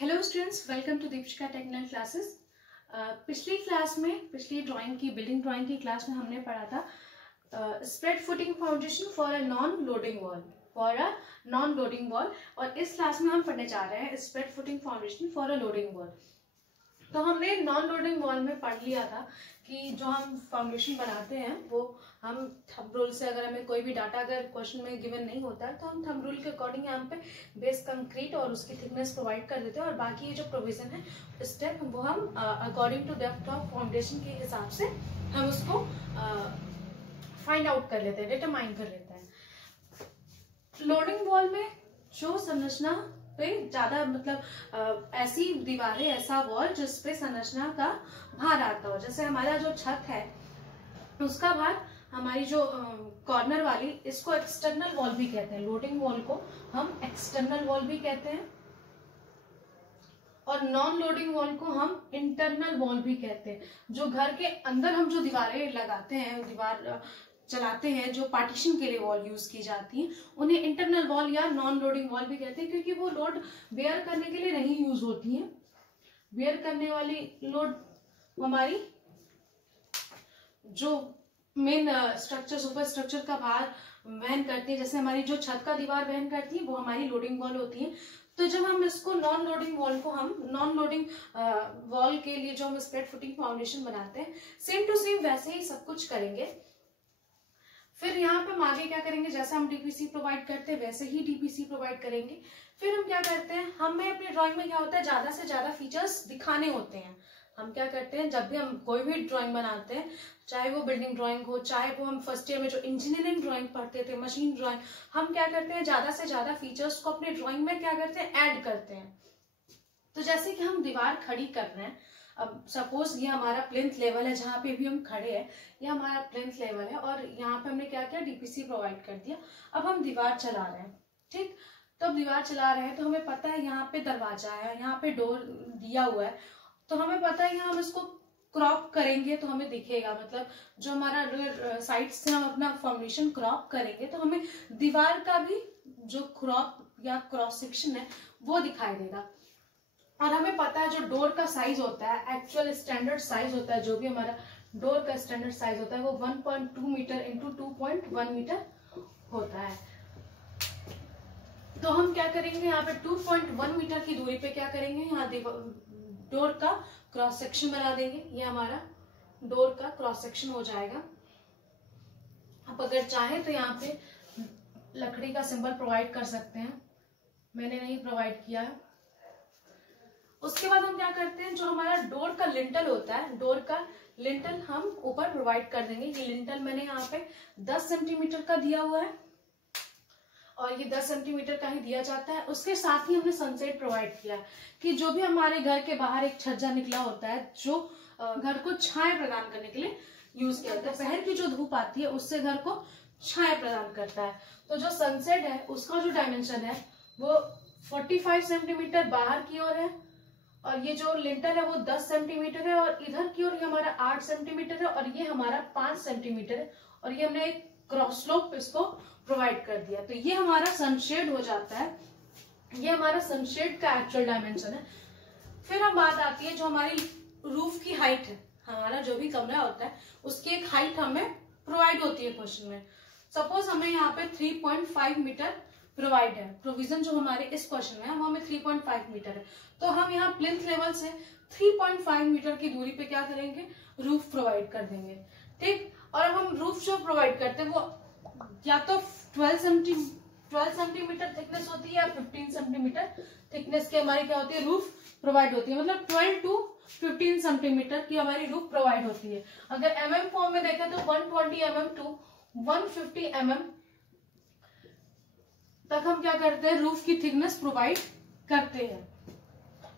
Hello students, welcome to Deepika technical classes. पिछली building drawing की class में हमने पढ़ा था spread footing foundation for a non loading wall और इस क्लास में हम पढ़ने जा रहे हैं spread footing foundation for a loading wall. तो हमने नॉन लोडिंग वॉल में पढ़ लिया था कि जो हम फाउंडेशन बनाते हैं वो हम थंब रूल से, अगर हमें कोई भी डाटा अगर क्वेश्चन में गिवन नहीं होता है तो हम थंब रूल के अकॉर्डिंग यहाँ पे बेस कंक्रीट और उसकी थिकनेस प्रोवाइड कर देते हैं और बाकी ये जो प्रोविजन है स्टेप वो हम according to depth of foundation के हिसाब से हम उसको फाइंड आउट कर लेते हैं, डिटरमाइन कर लेते हैं। लोडिंग वॉल में जो संरचना पे ज्यादा ऐसी दीवारें, ऐसा वॉल जिसपे संरचना का भार आता हो, जैसे हमारा जो छत है उसका भार, हमारी जो कॉर्नर वाली, इसको एक्सटर्नल वॉल भी कहते हैं। लोडिंग वॉल को हम एक्सटर्नल वॉल भी कहते हैं और नॉन लोडिंग वॉल को हम इंटरनल वॉल भी कहते हैं। जो घर के अंदर हम जो दीवारें लगाते हैं, दीवार चलाते हैं, जो पार्टीशन के लिए वॉल यूज की जाती है, उन्हें इंटरनल वॉल या नॉन लोडिंग वॉल भी कहते हैं, क्योंकि वो लोड बेयर करने के लिए नहीं यूज होती है। बेयर करने वाली लोड हमारी जो मेन स्ट्रक्चर, सुपर स्ट्रक्चर का भार वहन करती है, जैसे हमारी जो छत का दीवार वहन करती है वो हमारी लोडिंग वॉल होती है। तो जब हम इसको नॉन लोडिंग वॉल के लिए जो हम स्प्रेड फुटिंग फाउंडेशन बनाते हैं, सेम टू सेम वैसे ही सब कुछ करेंगे। फिर यहाँ पे हम आगे क्या करेंगे, जैसे हम डीपीसी प्रोवाइड करते हैं वैसे ही डीपीसी प्रोवाइड करेंगे। फिर हम क्या करते हैं, हमें अपनी ड्राइंग में क्या होता है, ज्यादा से ज्यादा फीचर्स दिखाने होते हैं। हम क्या करते हैं, जब भी हम कोई भी ड्राइंग बनाते हैं, चाहे वो बिल्डिंग ड्राइंग हो, चाहे वो हम फर्स्ट ईयर में जो इंजीनियरिंग ड्राइंग पढ़ते थे, मशीन ड्राइंग, हम क्या करते हैं, ज्यादा से ज्यादा फीचर्स को अपने ड्राइंग में क्या करते हैं, ऐड करते हैं। तो जैसे कि हम दीवार खड़ी कर रहे हैं, अब सपोज ये हमारा प्लिंथ लेवल है, जहाँ पे भी हम खड़े हैं ये हमारा प्लिंथ लेवल है और यहाँ पे हमने क्या किया, डीपीसी प्रोवाइड कर दिया। अब हम दीवार चला रहे हैं, ठीक। तो अब दीवार चला रहे हैं तो हमें पता है यहाँ पे दरवाजा है, यहाँ पे डोर दिया हुआ है, तो हमें पता है यहाँ हम इसको क्रॉप करेंगे तो हमें दिखेगा, मतलब जो हमारा साइड से हम अपना फाउंडेशन क्रॉप करेंगे तो हमें दीवार का भी जो क्रॉप या क्रॉस सेक्शन है वो दिखाई देगा। और हमें पता है जो डोर का साइज होता है, एक्चुअल स्टैंडर्ड साइज होता है, जो भी हमारा डोर का स्टैंडर्ड साइज होता है वो 1.2 मीटर इंटू 2.1 मीटर होता है। तो हम क्या करेंगे, यहाँ पे 2.1 मीटर की दूरी पे क्या करेंगे, यहाँ डोर का क्रॉस सेक्शन बना देंगे। ये हमारा डोर का क्रॉस सेक्शन हो जाएगा। आप अगर चाहे तो यहाँ पे लकड़ी का सिंबल प्रोवाइड कर सकते हैं, मैंने नहीं प्रोवाइड किया है। उसके बाद हम क्या करते हैं, जो हमारा डोर का लिंटल होता है, डोर का लिंटल हम ऊपर प्रोवाइड कर देंगे। ये लिंटल मैंने यहाँ पे 10 सेंटीमीटर का दिया हुआ है और ये 10 सेंटीमीटर का ही दिया जाता है। उसके साथ ही हमने सनसेट प्रोवाइड किया है कि जो भी हमारे घर के बाहर एक छज्जा निकला होता है जो घर को छाया प्रदान करने के लिए यूज किया जाता है, दोपहर की जो धूप आती है उससे घर को छाया प्रदान करता है। तो जो सनसेट है उसका जो डायमेंशन है वो 45 सेंटीमीटर बाहर की ओर है और ये जो लिंटर है वो 10 सेंटीमीटर है और इधर की ओर हमारा 8 सेंटीमीटर है और ये हमारा 5 सेंटीमीटर है और ये हमने एक क्रॉस स्लोप इसको प्रोवाइड कर दिया। तो ये हमारा सनशेड हो जाता है, ये हमारा सनशेड का एक्चुअल डायमेंशन है। फिर हम बात आती है जो हमारी रूफ की हाइट है, हमारा जो भी कमरा होता है उसकी एक हाइट हमें प्रोवाइड होती है क्वेश्चन में। सपोज हमें यहाँ पे 3.5 मीटर प्रोवाइड है, प्रोविजन जो हमारे इस क्वेश्चन में है वो हमें 3.5 मीटर है। तो हम यहाँ प्लिंथ लेवल से 3.5 मीटर की दूरी पे क्या करेंगे, रूफ प्रोवाइड कर देंगे, ठीक। और अब हम रूफ जो प्रोवाइड करते हैं वो या तो 12 सेंटीमीटर थिकनेस होती है या 15 सेंटीमीटर थिकनेस की हमारी क्या होती है, रूफ प्रोवाइड होती है। मतलब 12 to 15 सेंटीमीटर की हमारी रूफ प्रोवाइड होती है। अगर mm फॉर्म में देखें तो 120 mm टू 150 mm तक हम क्या करते हैं, रूफ की थिकनेस प्रोवाइड करते हैं।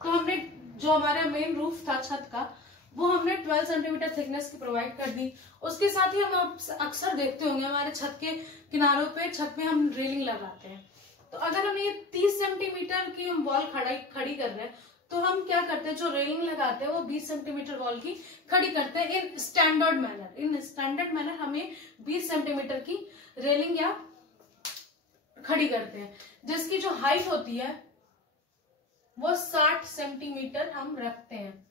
तो हमने जो हमारा मेन रूफ था छत का वो हमने 12 सेंटीमीटर थिकनेस की प्रोवाइड कर दी। उसके साथ ही हम अक्सर देखते होंगे हमारे छत के किनारों पे, छत में हम रेलिंग लगाते हैं। तो अगर हम ये 30 सेंटीमीटर की हम वॉल खड़ी कर रहे हैं तो हम क्या करते हैं, जो रेलिंग लगाते हैं वो 20 सेंटीमीटर वॉल की खड़ी करते हैं इन स्टैंडर्ड मैनर हमें 20 सेंटीमीटर की रेलिंग या खड़ी करते हैं, जिसकी जो हाइट होती है वो 60 सेंटीमीटर हम रखते हैं,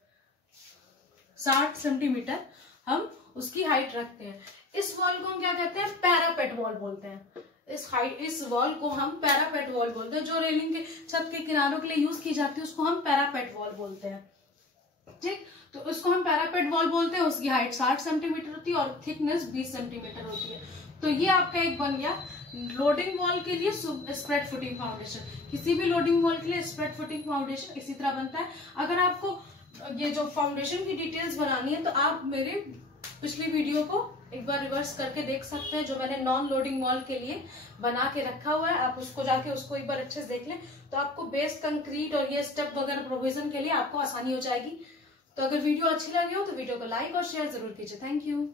60 सेंटीमीटर हम उसकी हाइट रखते हैं। इस वॉल को हम क्या कहते हैं, पैरापेट वॉल बोलते हैं। इस वॉल को हम पैरापेट वॉल बोलते हैं। जो रेलिंग के छत के किनारों के लिए यूज की जाती है उसको हम पैरापेट वॉल बोलते हैं। ठीक, तो उसको हम पैरापेट वॉल बोलते हैं। उसकी हाइट 60 सेंटीमीटर होती है और थिकनेस 20 सेंटीमीटर होती है। तो ये आपका एक बन गया लोडिंग वॉल के लिए स्प्रेड फुटिंग फाउंडेशन। किसी भी लोडिंग वॉल के लिए स्प्रेड फुटिंग फाउंडेशन इसी तरह बनता है। अगर आपको ये जो फाउंडेशन की डिटेल्स बनानी है तो आप मेरे पिछली वीडियो को एक बार रिवर्स करके देख सकते हैं, जो मैंने नॉन लोडिंग वॉल के लिए बना के रखा हुआ है। आप उसको जाके उसको एक बार अच्छे से देख लें, तो आपको बेस कंक्रीट और ये स्टेप वगैरह प्रोविजन के लिए आपको आसानी हो जाएगी। तो अगर वीडियो अच्छी लगी हो तो वीडियो को लाइक और शेयर जरूर कीजिए। Thank you.